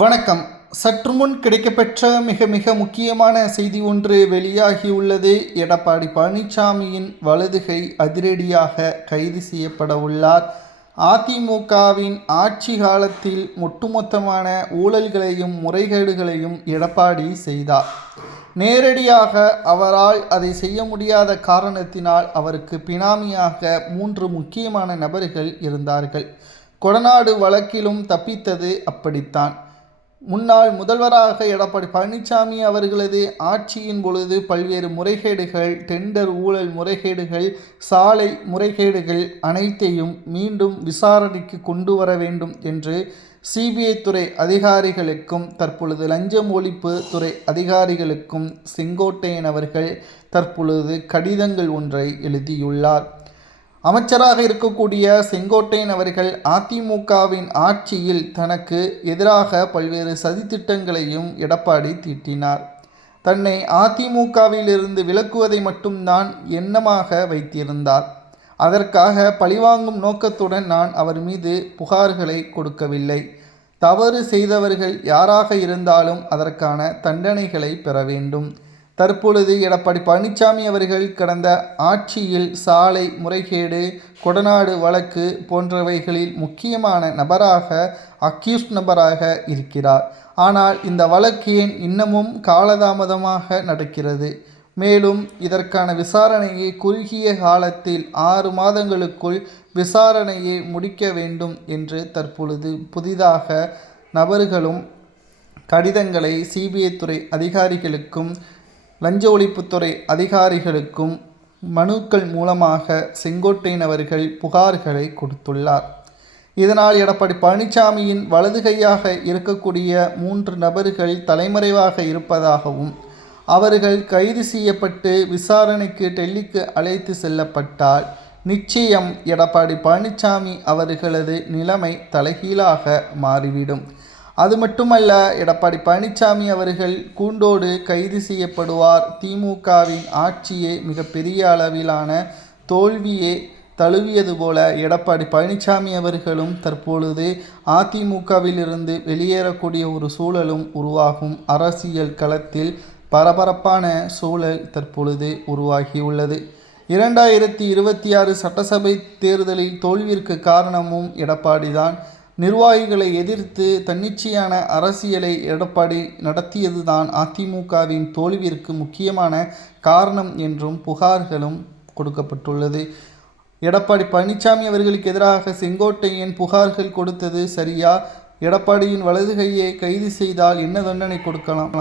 வணக்கம். சற்று முன் கிடைக்கப்பெற்ற மிக மிக முக்கியமான செய்தி ஒன்று வெளியாகியுள்ளது. எடப்பாடி பழனிசாமியின் வலதுகை அதிரடியாக கைது செய்யப்பட உள்ளார். அதிமுகவின் ஆட்சி காலத்தில் ஒட்டுமொத்தமான ஊழல்களையும் முறைகேடுகளையும் எடப்பாடி செய்தார். நேரடியாக அவரால் அதை செய்ய முடியாத காரணத்தினால் அவருக்கு பினாமியாக 3 முக்கியமான நபர்கள் இருந்தார்கள். கொடநாடு வழக்கிலும் தப்பித்தது அப்படித்தான். முன்னாள் முதல்வராக எடப்பாடி பழனிசாமி அவர்களது ஆட்சியின் பொழுது பல்வேறு முறைகேடுகள், டெண்டர் ஊழல் முறைகேடுகள், சாலை முறைகேடுகள் அனைத்தையும் மீண்டும் விசாரணைக்கு கொண்டு வர வேண்டும் என்று சிபிஐ துறை அதிகாரிகளுக்கும் தற்பொழுது லஞ்சம் ஒழிப்பு துறை அதிகாரிகளுக்கும் செங்கோட்டையன் அவர்கள் தற்பொழுது கடிதங்கள் ஒன்றை எழுதியுள்ளார். அமைச்சராக இருக்கக்கூடிய செங்கோட்டையன் அவர்கள் அதிமுகவின் ஆட்சியில் தனக்கு எதிராக பல்வேறு சதித்திட்டங்களையும் எடப்பாடி தீட்டினார். தன்னை அதிமுகவிலிருந்து விலக்குவதை மட்டும்தான் எண்ணமாக வைத்திருந்தார். அதற்காக பழிவாங்கும் நோக்கத்துடன் நான் அவர் மீது புகார்களை கொடுக்கவில்லை. தவறு செய்தவர்கள் யாராக இருந்தாலும் அதற்கான தண்டனைகளை பெற வேண்டும். தற்பொழுது எடப்பாடி பழனிசாமி அவர்கள் கடந்த ஆட்சியில் சாலை முறைகேடு, கொடநாடு வழக்கு போன்றவைகளில் முக்கியமான நபராக அக்யூஸ்ட் நபராக இருக்கிறார். ஆனால் இந்த வழக்கு ஏன் இன்னமும் காலதாமதமாக நடக்கிறது? மேலும் இதற்கான விசாரணையை குறுகிய காலத்தில் 6 மாதங்களுக்குள் விசாரணையை முடிக்க வேண்டும் என்று தற்பொழுது புதிதாக நபர்களும் கடிதங்களை சிபிஐ துறை அதிகாரிகளுக்கும் லஞ்ச ஒழிப்புத்துறை அதிகாரிகளுக்கும் மனுக்கள் மூலமாக செங்கோட்டையன் அவர்கள் புகார்களை கொடுத்துள்ளார். இதனால் எடப்பாடி பழனிசாமியின் வலதுகையாக இருக்கக்கூடிய 3 நபர்கள் தலைமறைவாக இருப்பதாகவும் அவர்கள் கைது செய்யப்பட்டு விசாரணைக்கு டெல்லிக்கு அழைத்து செல்லப்பட்டால் நிச்சயம் எடப்பாடி பழனிசாமி அவர்களது நிலைமை தலைகீழாக மாறிவிடும். அது மட்டுமல்ல, எடப்பாடி பழனிசாமி அவர்கள் கூண்டோடு கைது செய்யப்படுவார். திமுகவின் ஆட்சியே மிகப்பெரிய அளவிலான தோல்வியே தழுவியது போல எடப்பாடி பழனிசாமி அவர்களும் தற்பொழுது அதிமுகவிலிருந்து வெளியேறக்கூடிய ஒரு சூழலும் உருவாகும். அரசியல் களத்தில் பரபரப்பான சூழல் தற்பொழுது உருவாகியுள்ளது. 2026 சட்டசபை தேர்தலில் தோல்விற்கு காரணமும் எடப்பாடிதான். நிர்வாகிகளை எதிர்த்து தன்னிச்சையான அரசியலை எடப்பாடி நடத்தியதுதான் அதிமுகவின் தோல்விற்கு முக்கியமான காரணம் என்றும் புகார்களும் கொடுக்கப்பட்டுள்ளது. எடப்பாடி பழனிசாமி அவர்களுக்கு எதிராக செங்கோட்டையன் புகார்கள் கொடுத்தது சரியா? எடப்பாடியின் வலதுகையை கைது செய்தால் என்ன தண்டனை கொடுக்கலாம்?